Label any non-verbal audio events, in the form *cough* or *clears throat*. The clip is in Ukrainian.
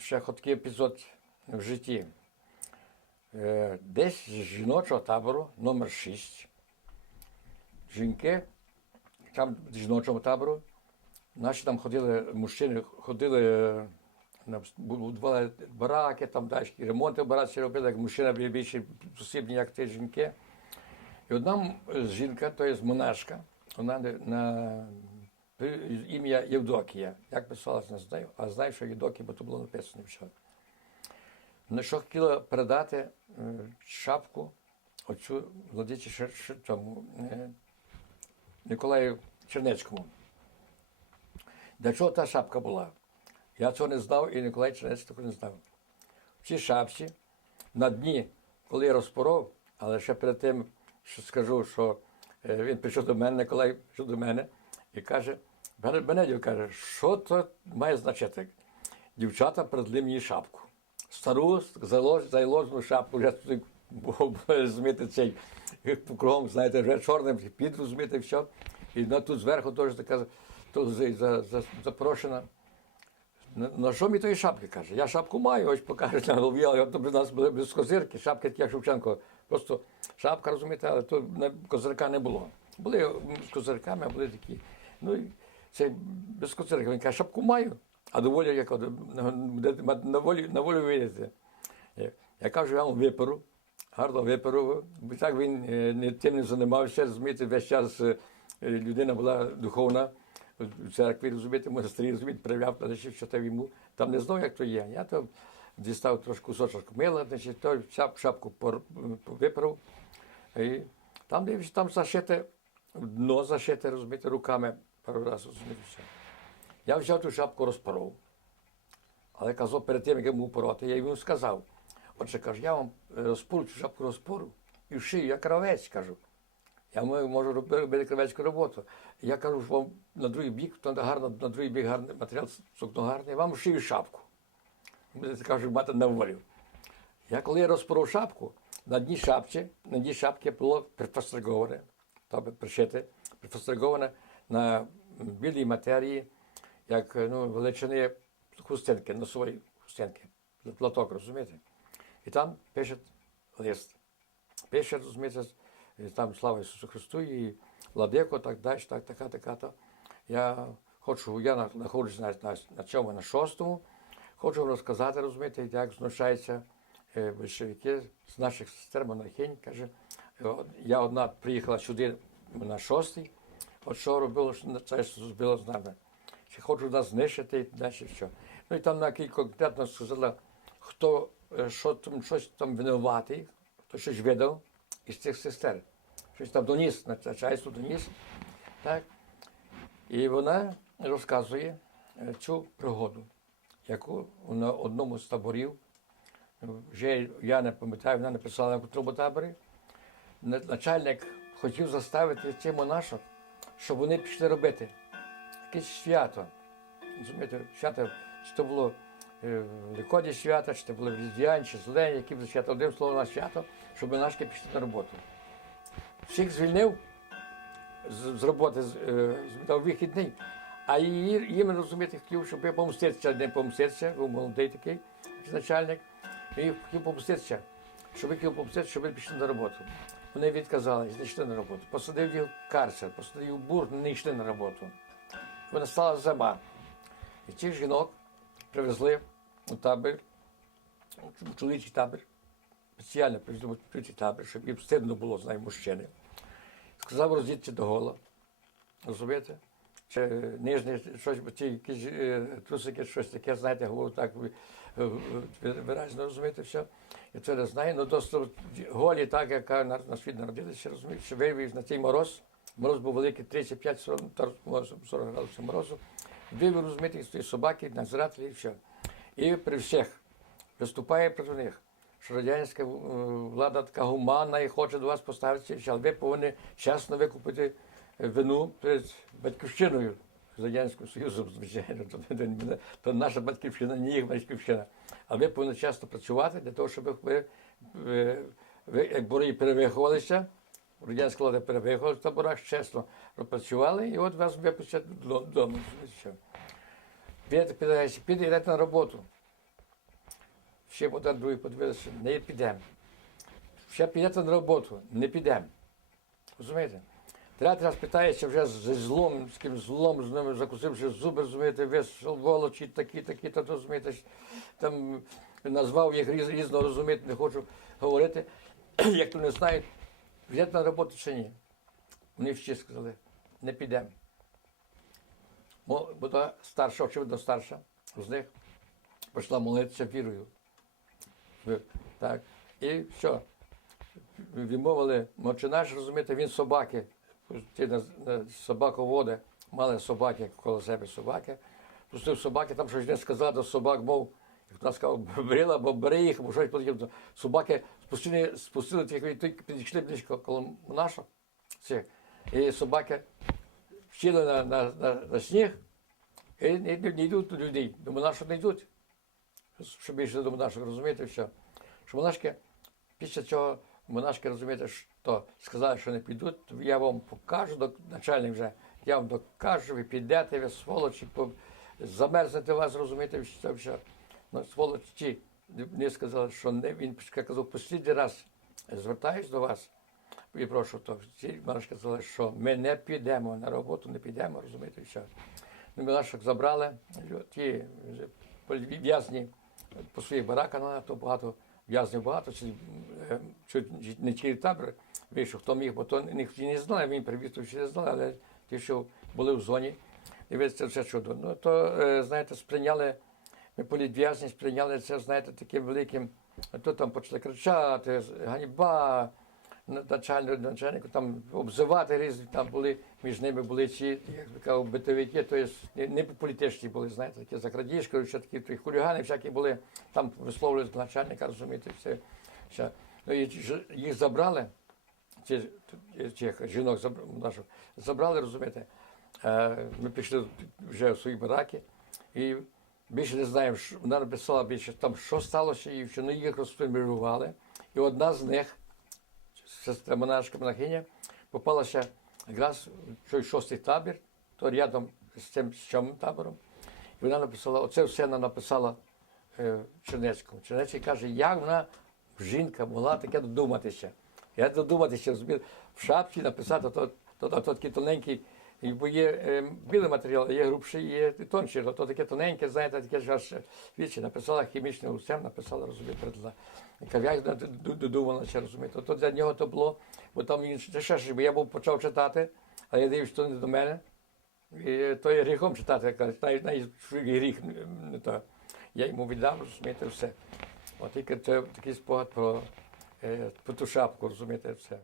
ще такий епізод в житті. Е, Десь з жіночого табору номер 6 жінки, там з жіночого табору, наші там ходили, мужчини ходили, е, будували бараки, там далі ремонти в робили, як мужчина були більше посібні, як ті жінки. І одна жінка, то є монашка, вона на ім'я Євдокія. Як писалась, не знаю, а знаю, що Євдокія, бо то було написано все. Ну, що хотіла передати е, шапку оцю владичі цьому, е, Николаю Чернецькому. Для чого та шапка була? Я цього не знав, і Николай Чернецький такого не знав. В цій шапці на дні, коли я розпоров, але ще перед тим, що скажу, що е, він прийшов до мене, Николай прийшов до мене і каже, «Бене- Бенедів каже, що це має значити? Дівчата передали мені шапку. Стару зайлож- шапку, вже туди розумієте, цей кругом, знаєте, вже чорним під розумієте, все. І на тут зверху теж така запрошена. На, що мені тої шапки каже? Я шапку маю, ось покаже на голові, але в нас були без козирки, шапки як Шевченко. Просто шапка, розумієте, але то козирка не було. Були з козирками, а були такі. Ну, це без козирка. Він каже, шапку маю, а доволі як на, на, на, волю вийдете. Я- кажу, я вам виперу, гарно виперу. Бо так він е, не, тим не займався, розумієте, весь час е, людина була духовна в церкві, розумієте, монастирі, розумієте, проявляв, значить, що там йому. Там не знав, як то є. Я то дістав трошки кусочок мила, значить, то шапку. І там, дивлюся, там зашите, дно зашите, розумієте, руками пару разів, розумієте. Я взяв ту шапку розпоров. Але казав перед тим, як йому пороти, я йому сказав. Отже, кажу, я вам е, розпору цю шапку розпору і вшию, я кравець, кажу. Я можу робити, кравецьку роботу. Я кажу, що вам на другий бік, то гарно, на другий бік гарний матеріал, сукно гарний, вам вшию шапку. Будете, кажу, мати на волю. Я коли я розпоров шапку, на дні шапки, на дні шапки було прифастриговане, тобто пришите, прифастриговане на білій матерії, як ну, величини хустинки, носової хустинки, платок, розумієте? І там пише лист. Пише, розумієте, там слава Ісусу Христу і Владико, так далі, так, така, така. То. Я хочу, я на- знаходжусь на, на, на цьому, на шостому, хочу розказати, розумієте, як знущаються е, большевики з наших сестер монахинь. Каже, я одна приїхала сюди на шостий, от що робило, що на- це що зробило з нами. Чи хочу нас знищити і далі що. Ну і там на кілька конкретно сказала, хто е, що там, щось там винуватий, хто щось видав із цих сестер. Щось там доніс, начальство доніс. Так? І вона розказує е, цю пригоду, яку на одному з таборів, вже я не пам'ятаю, вона написала в тому таборі, начальник хотів заставити цих монашок, щоб вони пішли робити якесь свято. Розумієте, свято, чи то було е, Великодні свята, чи то було Різдвяні, чи Зелені, які б свято, одним словом на свято, щоб монашки пішли на роботу. Всіх звільнив з, з роботи, з, е, дав вихідний, а її, їм, розумієте, хотів, щоб я помститися, не помститися, був молодий такий начальник, і хотів помститися, щоб я хотів помститися, щоб вони пішли на роботу. Вони відказались, не йшли на роботу. Посадив їх в карцер, посадив бур, не йшли на роботу. Вона стала зима. І цих жінок привезли у табір, в чоловічий табір, спеціально привезли в чоловічий табір, щоб їм стидно було, знаю, мужчини. Сказав роздіться до гола. Розумієте? Чи нижні щось, ті якісь е, трусики, щось таке, знаєте, говорю так е, виразно розумієте все. Я це не знаю. Ну досить голі, так, яка на, на світ народилися, розумієте, що вивів на цей мороз. Мороз був великий 35-40 градусів морозу. Вивів, розумієте, з собаки, надзирателі і все. І при всіх виступає проти них, що радянська е, влада така гуманна і хоче до вас поставитися, але ви повинні чесно викупити е, вину перед батьківщиною з Радянським Союзом, звичайно. То, то, то, наша батьківщина, не їх батьківщина. А ви повинні чесно працювати для того, щоб ви, ви, ви як бори перевиховувалися, радянська влада перевиховувалася в таборах, чесно пропрацювали, і от вас випустять додому. Підете, підете на роботу. ще один другий подивилися, не підемо. Ще підете на роботу, не підемо. Розумієте? Третій раз питається вже з злом, з ким злом, з ними закусивши зуби, розумієте, весь волочі, такі, такі, та розумієте, там назвав їх різ, різно розуміти, не хочу говорити, *clears throat* як то не знають, підете на роботу чи ні. Вони всі сказали, не підемо. Бо, та старша, очевидно, старша з них почала молитися вірою. Так. І що? Відмовили мовчи наш, розумієте, він собаки. Ті на, на собаководи мали собаки коло себе собаки. Пустив собаки, там щось не сказав до собак, мов, як вона сказав, брила, бо бери їх, або щось подібне. Собаки спустили, спустили тільки підійшли близько коло наша. І собаки сіли на, на, на, на сніг і не, не йдуть до людей. До монашок не йдуть. Щоб йшли до монашок, розумієте, що? Що монашки Після цього монашки розумієте, що сказали, що не підуть, я вам покажу, начальник вже, я вам докажу, ви підете, ви сволочі, замерзнете вас, розумієте, що, що. Ну, сволочі, вони сказали, що не, він сказав, послідний раз звертаюсь до вас і прошу, то ці монашки сказали, що ми не підемо на роботу, не підемо, розумієте, що. Ну, монашок забрали, ті в'язні по своїх бараках, то багато в'язнів багато, е, не тільки табір вийшов, хто міг, бо то ніхто не знає, він привіз, то не знали, але ті, що були в зоні, і ви це все чудо. Ну, то, е, знаєте, сприйняли, ми політв'язні сприйняли це, знаєте, таким великим, то там почали кричати, ганьба, начальник, начальнику там обзивати різні, там були, між ними були ці, як би кажу, битовики, то є не, політичні були, знаєте, такі за крадіжкою, ще такі хулігани всякі були, там висловлювали начальника, розумієте, все. все. Ну, їх забрали, ці, цих жінок забр- забрали, розумієте. Е, Ми пішли вже в свої бараки і більше не знаємо, що вона написала більше там, що сталося, і що ну, їх розформірували. І одна з них, сестра монашка монахиня, попалася якраз в той шостий табір, то рядом з цим сьомим табором. І вона написала, оце все вона написала е, Чернецькому. Чернецький каже, як вона, жінка, могла таке додуматися. Я додуматися, розумієте, в шапці написати, то, то, то, то такий тоненький, бо є е, білий матеріал, є грубший, є тонший, то, то таке тоненьке, знаєте, таке ж аж вічі, написала хімічне усем, написала, розумієте, передала. Яка як вона д- додумалася, розумієте. То для нього то було, бо там він ще ж, я був почав читати, а я дивлюсь, що не до мене. І то є гріхом читати, навіть навіть гріх то. Я йому віддав, розумієте, все. От тільки це такий спогад про, е, про ту шапку, розумієте, все.